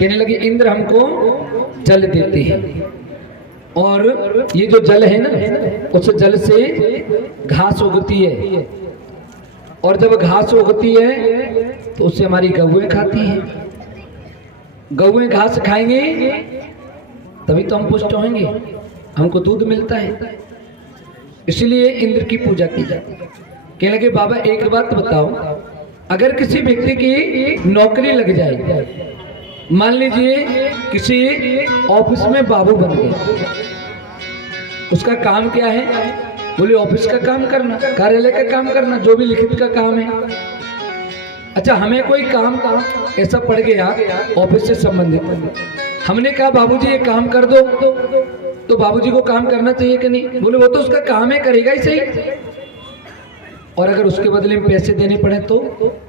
कहने लगे इंद्र हमको जल देते हैं, और ये जो जल है ना, उस जल से घास उगती है, और जब घास उगती है तो उससे हमारी गौएं खाती हैं। गौएं घास खाएंगे तभी तो हम पुष्ट होंगे, हमको दूध मिलता है, इसलिए इंद्र की पूजा की जाती है। कहने लगे बाबा एक बात बताओ, अगर किसी व्यक्ति की नौकरी लग जाए, मान लीजिए किसी ऑफिस में बाबू बन गए, उसका काम क्या है? बोले ऑफिस का काम करना, कार्यालय का काम करना, जो भी लिखित का काम है। अच्छा, हमें कोई काम ऐसा पड़ गया ऑफिस से संबंधित, हमने कहा बाबूजी ये काम कर दो, तो बाबूजी को काम करना चाहिए कि नहीं? बोले वो तो उसका काम है, करेगा ही सही। और अगर उसके बदले में पैसे देने पड़े तो?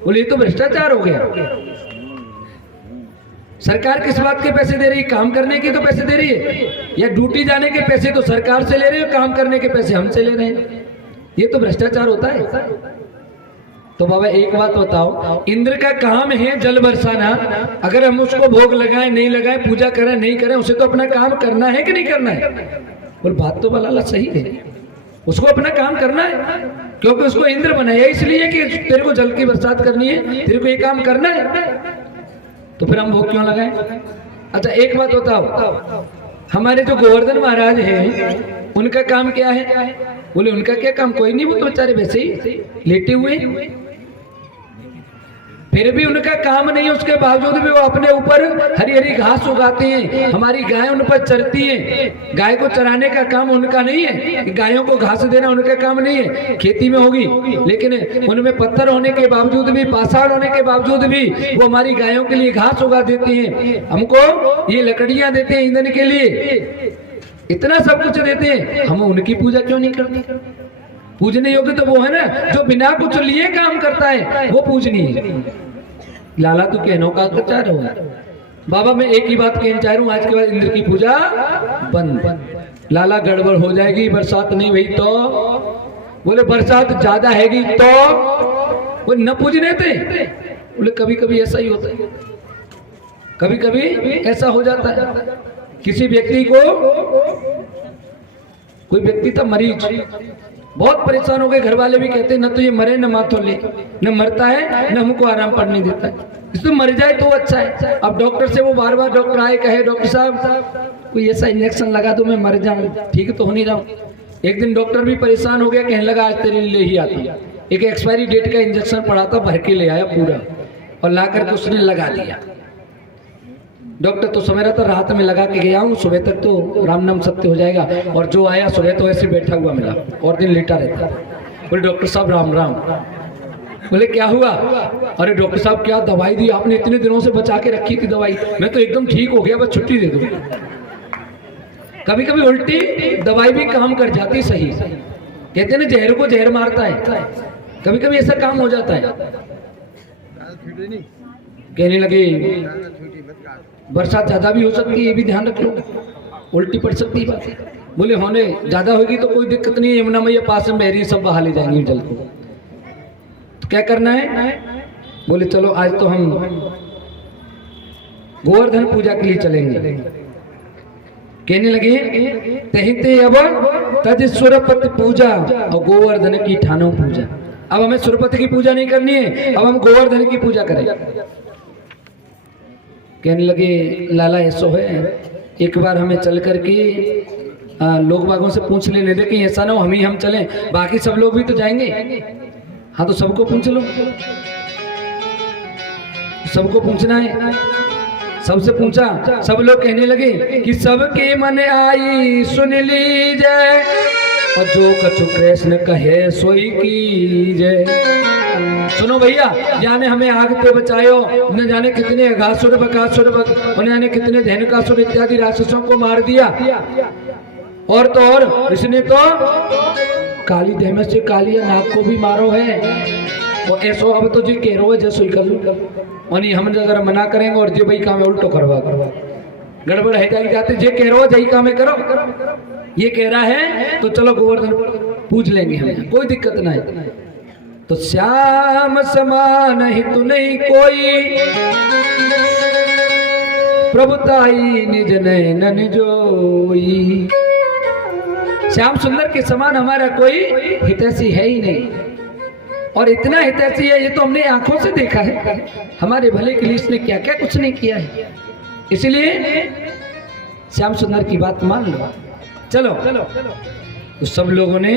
बोले ये तो भ्रष्टाचार हो गया। सरकार किस बात के पैसे दे रही है? काम करने के तो पैसे दे रही है, या ड्यूटी जाने के पैसे तो सरकार से ले रही है, काम करने के पैसे हमसे ले रहे हैं, ये तो भ्रष्टाचार होता है। तो बाबा एक बात बताओ, इंद्र का काम है जल बरसाना, अगर हम उसको भोग लगाएं नहीं लगाएं, पूजा करें नहीं करें, उसे तो अपना काम करना है कि नहीं करना है? बोल बात तो भला सही है, उसको अपना काम करना है, क्योंकि उसको इंद्र बनाया इसलिए कि तेरे को जल की बरसात करनी है, तेरे को ये काम करना है, तो फिर हम भोग क्यों लगाएं? अच्छा एक बात बताओ, हमारे जो गोवर्धन महाराज हैं उनका काम क्या है? बोले उनका क्या काम? कोई नहीं, वो तो बेचारे वैसे ही लेटे हुए, फिर भी उनका काम नहीं है, उसके बावजूद भी वो अपने ऊपर हरी हरी घास उगाते हैं, हमारी गाय उन पर चरती है। गाय को चराने का काम उनका नहीं है, गायों को घास देना उनका काम नहीं है, खेती में होगी, लेकिन उनमें पत्थर होने के बावजूद भी, पाषाण होने के बावजूद भी वो हमारी गायों के लिए घास उगा देती हैं, हमको ये लकड़ियां देते हैं ईंधन के लिए, इतना सब कुछ देते हैं, हम उनकी पूजा क्यों नहीं करते? पूजने योग्य तो वो है ना जो बिना कुछ लिए काम करता है, वो पूजनीय है। लाला तू कहनो का चाह रहा हूं बाबा, मैं एक ही बात कहना चाह रहा हूं, आज के बाद इंद्र की पूजा बंद। लाला गड़बड़ हो जाएगी, बरसात नहीं हुई तो? बोले बरसात ज्यादा हैगी तो? वो न पूजने थे? बोले कभी कभी ऐसा ही होता है, कभी कभी ऐसा हो जाता है। किसी व्यक्ति को, कोई व्यक्ति था मरीज, बहुत परेशान हो गए, घर वाले भी कहते हैं न तो ये मरे न माथो ले, न मरता है न हमको आराम पड़ने देता है, इसमें मर जाए तो अच्छा है। अब डॉक्टर से वो बार बार डॉक्टर आए कहे डॉक्टर साहब कोई ऐसा इंजेक्शन लगा दो मैं मर जाऊं, ठीक तो हो नहीं रहा हूं। एक दिन डॉक्टर भी परेशान हो गया, कहने लगा आज तेरे लिए ही आता। एक एक्सपायरी डेट का इंजेक्शन पड़ा था, भर के ले आया पूरा, और ला करके उसने लगा दिया। डॉक्टर तो समझ रहा था रात में लगा के गया हूँ, सुबह तक तो राम नाम सत्य हो जाएगा, और जो आया सुबह तो ऐसे बैठा हुआ मिला, और दिन लेटा रहता। बोले डॉक्टर साहब राम राम। बोले क्या हुआ? अरे डॉक्टर साहब क्या दवाई दी आपने, इतने दिनों से बचा के रखी थी दवाई, मैं तो एकदम ठीक हो गया, बस छुट्टी दे दो। कभी कभी उल्टी दवाई भी काम कर जाती सही, कहते हैं ना जहर को जहर मारता है, कभी कभी ऐसा काम हो जाता है। कहने लगे बरसात ज्यादा भी हो सकती है, ये भी ध्यान रख लो, उल्टी पड़ सकती है बात। बोले होने ज्यादा होगी तो कोई दिक्कत नहीं है, यमुना मैया पास में बह रही, सब बहा ले जाएंगे जल को, तो क्या करना है? बोले चलो आज तो हम गोवर्धन पूजा के लिए चलेंगे। कहने लगे तहिते अब तज सुरपति पूजा और गोवर्धन की ठानो पूजा। अब हमें सुरपति की पूजा नहीं करनी है, अब हम गोवर्धन की पूजा करेंगे। कहने लगे लाला ऐसो है, एक बार हमें चल करके लोग बागों से पूछ लेने दे कि ऐसा ना हो हम चलें, बाकी सब लोग भी तो जाएंगे। हाँ तो सबको पूछ लो, सबको पूछना है। सबसे पूछा, सब लोग कहने लगे कि सबके मन आई सुन लीजिए, और जो कछु कृष्ण कहे सोई कीजिए। सुनो भैया, जाने हमें आग पे बचायो, न जाने कितने अघासुर बकासुर न जाने कितने धेनुकासुर इत्यादि राक्षसों को मार दिया, और तो और इसने तो काली देह से कालिया नाग को भी मारो है। और ऐसो अब तो जी कह रहे हो जैसो ही कर लो, और हम अगर मना करेंगे और जो भाई काम है उल्टो करवा गड़बड़ है जाते, जे कह रहे हो जही काम है करो, ये कह रहा है तो चलो गोवर्धन पूछ लेंगे, हमें कोई दिक्कत ना है। तो श्याम समान ही तू नहीं कोई, प्रभुताई निज नयन जोई। श्याम सुंदर के समान हमारा कोई हितैषी है ही नहीं, और इतना हितैषी है ये तो हमने आंखों से देखा है। हमारे भले के लिए इसने क्या क्या कुछ नहीं किया है, इसलिए श्याम सुंदर की बात मान लो। चलो तो सब लोगों ने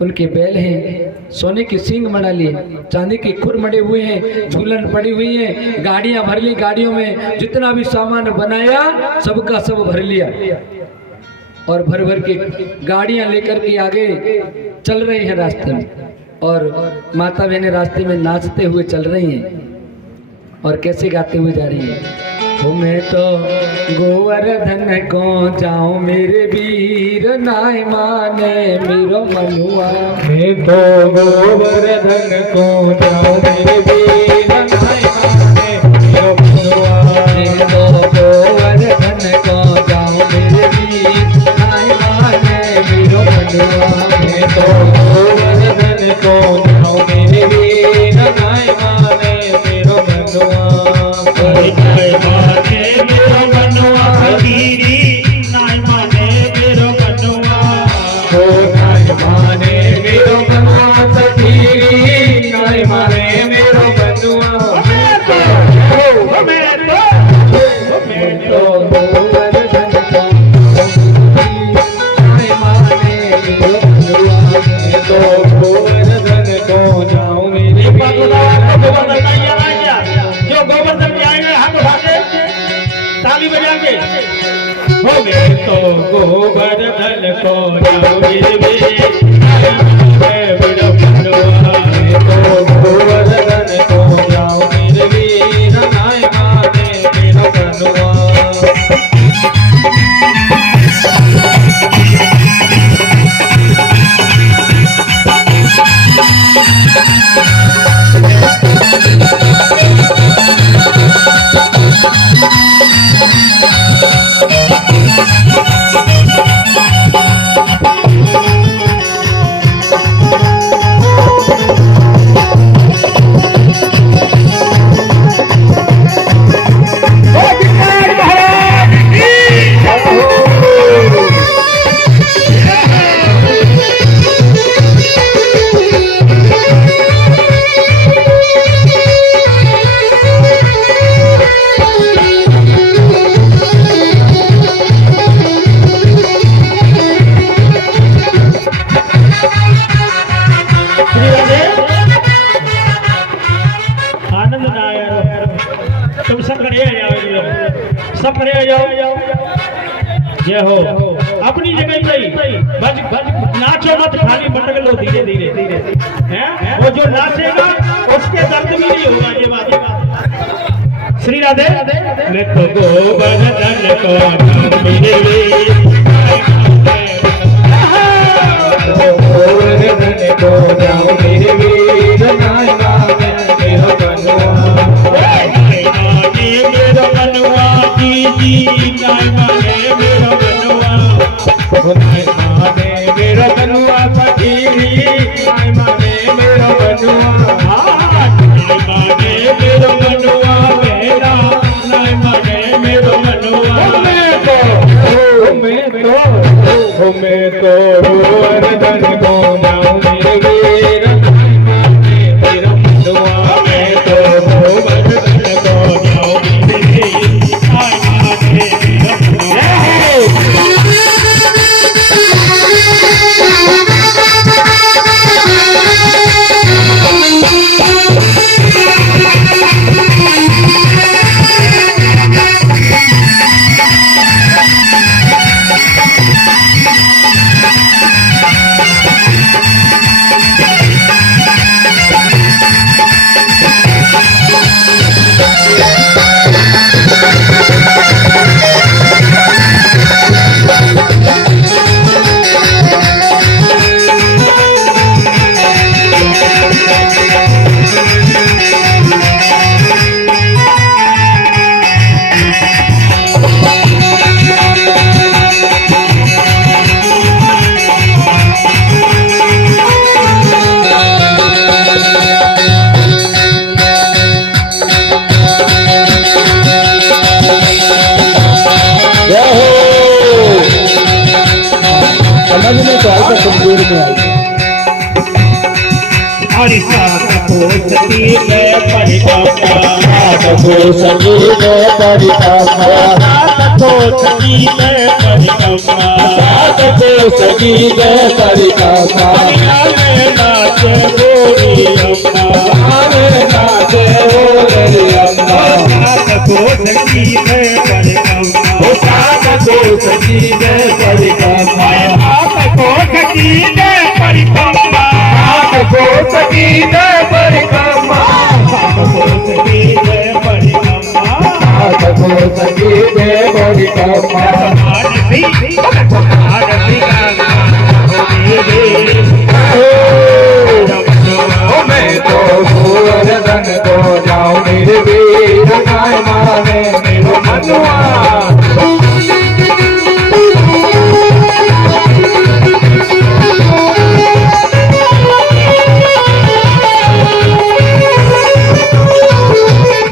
उनके बैल हैं, सोने के सींग बना लिए, चांदी के खुर मड़े हुए हैं, झूलन पड़ी हुई है, गाड़ियां भर ली, गाड़ियों में जितना भी सामान बनाया सबका सब भर लिया, और भर भर के गाड़ियां लेकर के आगे चल रहे हैं रास्ते में, और माता बहनें रास्ते में नाचते हुए चल रही हैं, और कैसे गाते हुए जा रही हैं। मैं तो गोवर्धन को जाऊं मेरे वीर, नाय माने मेरो मनुआ। मैं तो गोवर्धन को जाऊं मेरे वीर, नाय माने मेरो मनुआ। मैं तो गोवर्धन को जाऊं मेरे वीर, नाय माने मेरो मनुआ। मैं तो गोवर्धन को जाऊं मेरे वीर, नाय माने मेरो मनुआ। गोवर्धन को जाऊं मेरे वीर, गोवर्धन को जाऊं मेरे वीर, नाय माने मेरो मनुआ। सब खड़े हो जाओ। जय हो। अपनी जगह पे बस नाचो मत, खाली भटक लो धीरे धीरे, हैं? वो जो नाचेगा उसके दर्द भी नहीं होगा, ये बात। श्री राधे। मैं तो गोवर्धन को जाऊं मेरे वीर, गोवर्धन को जाऊं मेरे वीर, नाय माने मेरो मनुआ। नाय माने मेरो मनुआ, नाय माने मेरो मनुआ फकीरी, नाय माने मेरो मनुआ। नाय माने मेरो मनुआ मेरा, नाय माने मेरो मनुआ। मैं तो गोवर्धन को जाऊं मेरे वीर, नाय माने मेरो मनुआ। मैं तो गोवर्धन को जाऊं मेरे वीर, नाय माने समझ में तो आएगा तस्वीर में आएगा। हरि सात को सती में परिक्रमा, सात को सजी में परिक्रमा, सात को सती में परिक्रमा, सात को सजी में परिक्रमा, हरे नाचे गोरी अम्मा, हरे नाचे गोरी अम्मा, सात को सती में परिक्रमा, सात को सजी में परिक्रमा, सात को सती में परिक्रमा, सात को सजी में परिक्रमा, सात को सती में परिक्रमा, सात को सजी में परिक्रमा, मानसी